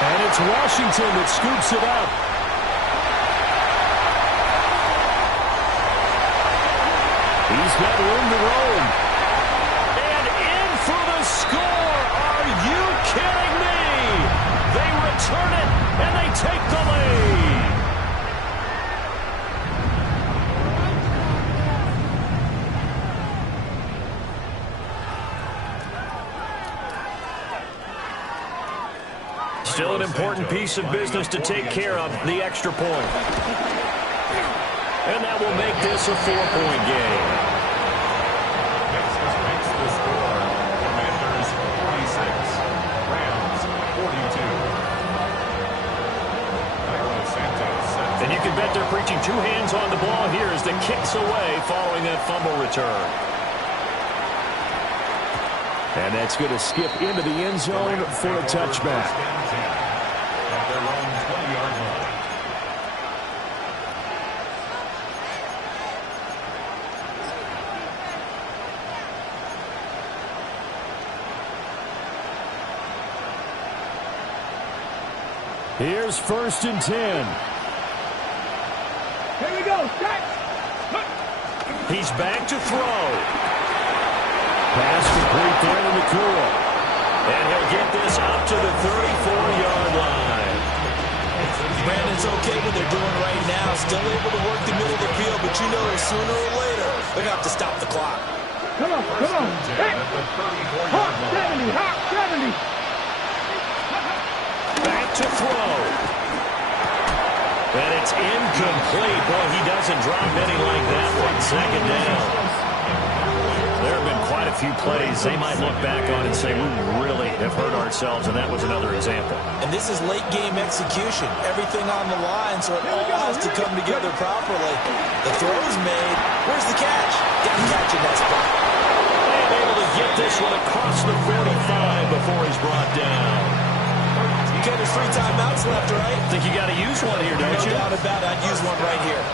And it's Washington that scoops it up. He's got room to roam. And in for the score. Are you kidding me? They return it, and they take the lead. Still an important piece of business to take care of, the extra point. And that will make this a 4-point game. Texas makes the score. Commanders 46, Rams 42. And you can bet they're preaching two hands on the ball here as the kick's away following that fumble return. And that's going to skip into the end zone for a touchback. At their own 20-yard line. Here's 1st and 10. Here we go. Set. He's back to throw. Pass complete there to Nakua. And he'll get this up to the 34-yard line. Brandon, it's okay what they're doing right now. Still able to work the middle of the field, but you know sooner or later they're going to have to stop the clock. Come on, come on. Hey. At the 34-yard Hawk line. 70, Hawk 70. Back to throw. And it's incomplete. Boy, he doesn't drop any like that one. 2nd down. There have been quite a few plays they might look back on and say, we really have hurt ourselves, and that was another example. And this is late game execution. Everything on the line, so it all has to come together properly. The throw's made. Where's the catch? Got to catch in that spot. And able to get this one across the 45 before he's brought down. Okay, there's 3 timeouts left, right? Think you got to use one here, don't you? No doubt about it. I'd use one right here.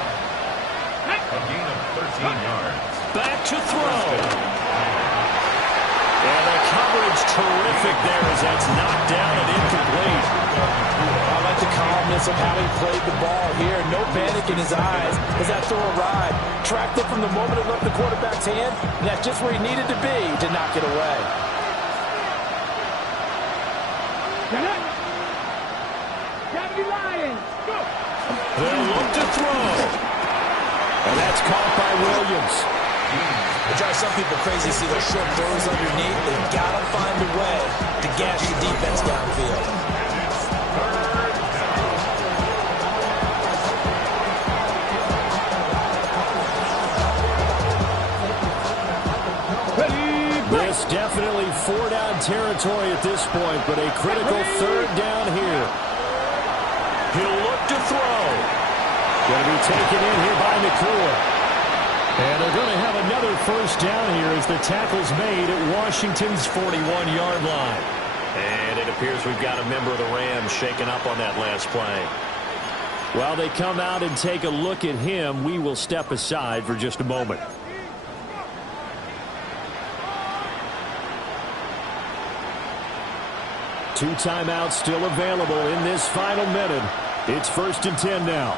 A gain of 13 yards. Back to throw. And the coverage terrific there as that's knocked down and incomplete. I like the calmness of how he played the ball here. No panic in his eyes as that throw arrived. Tracked it from the moment it left the quarterback's hand, and that's just where he needed to be to knock it away. They'll look to throw. And that's caught by Williams. It drives some people crazy to see those short throws underneath. They've got to find a way to gash the defense downfield. This definitely 4-down territory at this point, but a critical 3rd down here. He'll look to throw. Going to be taken in here by Nakua. And they're going to have another 1st down here as the tackle's made at Washington's 41-yard line. And it appears we've got a member of the Rams shaken up on that last play. While they come out and take a look at him, we will step aside for just a moment. Two timeouts still available in this final minute. It's 1st and 10 now.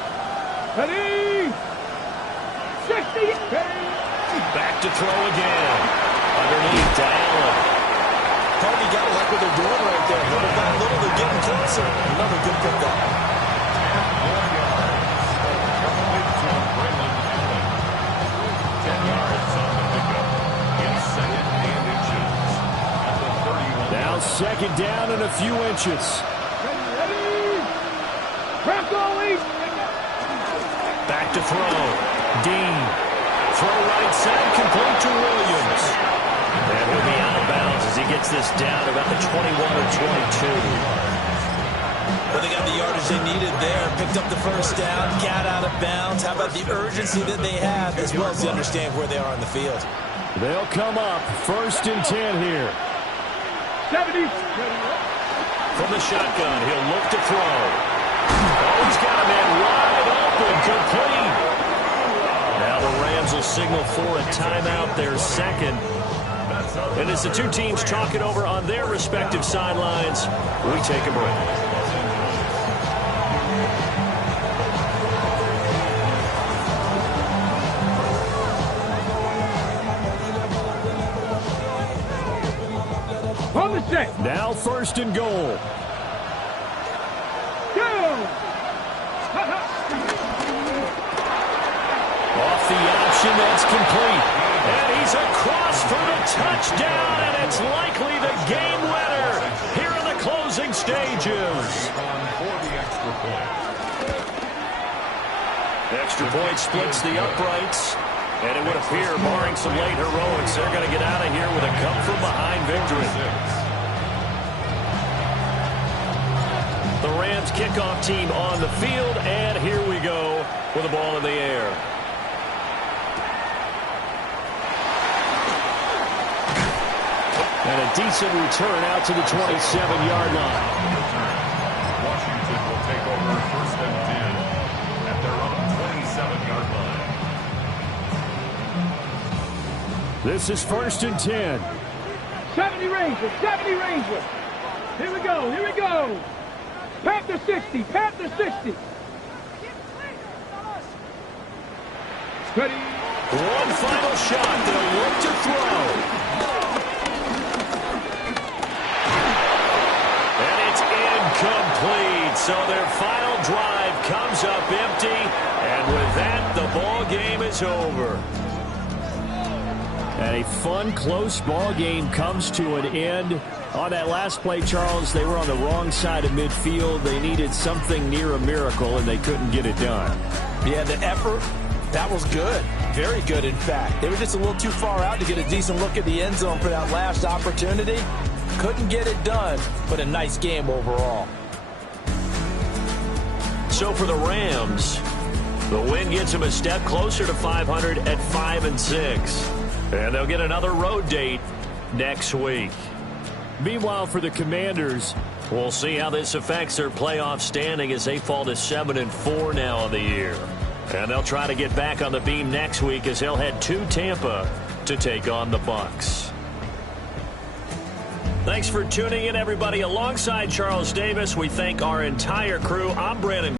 Ready? 60. Back to throw again. Underneath to Allen. home, you got to like what they're doing right there. Little by little, they're getting closer. Another good pickup. 10 yards. Complete to Braylon Allen. 10 yards on the pickup. In second and inches. At the 31. Now second down and a few inches. Back to throw. Dean. Throw right side, complete to Williams. And he'll be out of bounds as he gets this down about the 21 or 22. Well, they got the yardage they needed there. Picked up the first down, got out of bounds. How about the urgency that they have, as well as they understand where they are on the field? They'll come up first and 10 here. 70. From the shotgun, he'll look to throw. Oh, he's got a man wide open, complete. Now the Rams will signal for a timeout, their second. And as the two teams talk it over on their respective sidelines, we take a break. On the set. Now first and goal. Off the option, that's complete. And he's across for the touchdown, and it's likely the game winner here in the closing stages. For the extra point. Extra point splits the uprights, and it would appear, barring some late heroics, they're going to get out of here with a come-from-behind victory. The Rams kickoff team on the field, and here we go with the ball in the air. And a decent return out to the 27-yard line. Washington will take over first and 10 at their own 27-yard line. This is first and 10. 70 Rangers, 70 Rangers. Here we go, here we go. Panther 60, Panther 60. Ready. One final shot. They'll look to throw. And it's incomplete. So their final drive comes up empty. And with that, the ball game is over. And a fun, close ball game comes to an end. On that last play, Charles, they were on the wrong side of midfield. They needed something near a miracle, and they couldn't get it done. Yeah, the effort, that was good. Very good, in fact. They were just a little too far out to get a decent look at the end zone for that last opportunity. Couldn't get it done, but a nice game overall. So for the Rams, the win gets them a step closer to 500 at 5-6. And they'll get another road date next week. Meanwhile, for the Commanders, we'll see how this affects their playoff standing as they fall to 7-4 now on the year. And they'll try to get back on the beam next week as they'll head to Tampa to take on the Bucs. Thanks for tuning in, everybody. Alongside Charles Davis, we thank our entire crew. I'm Brandon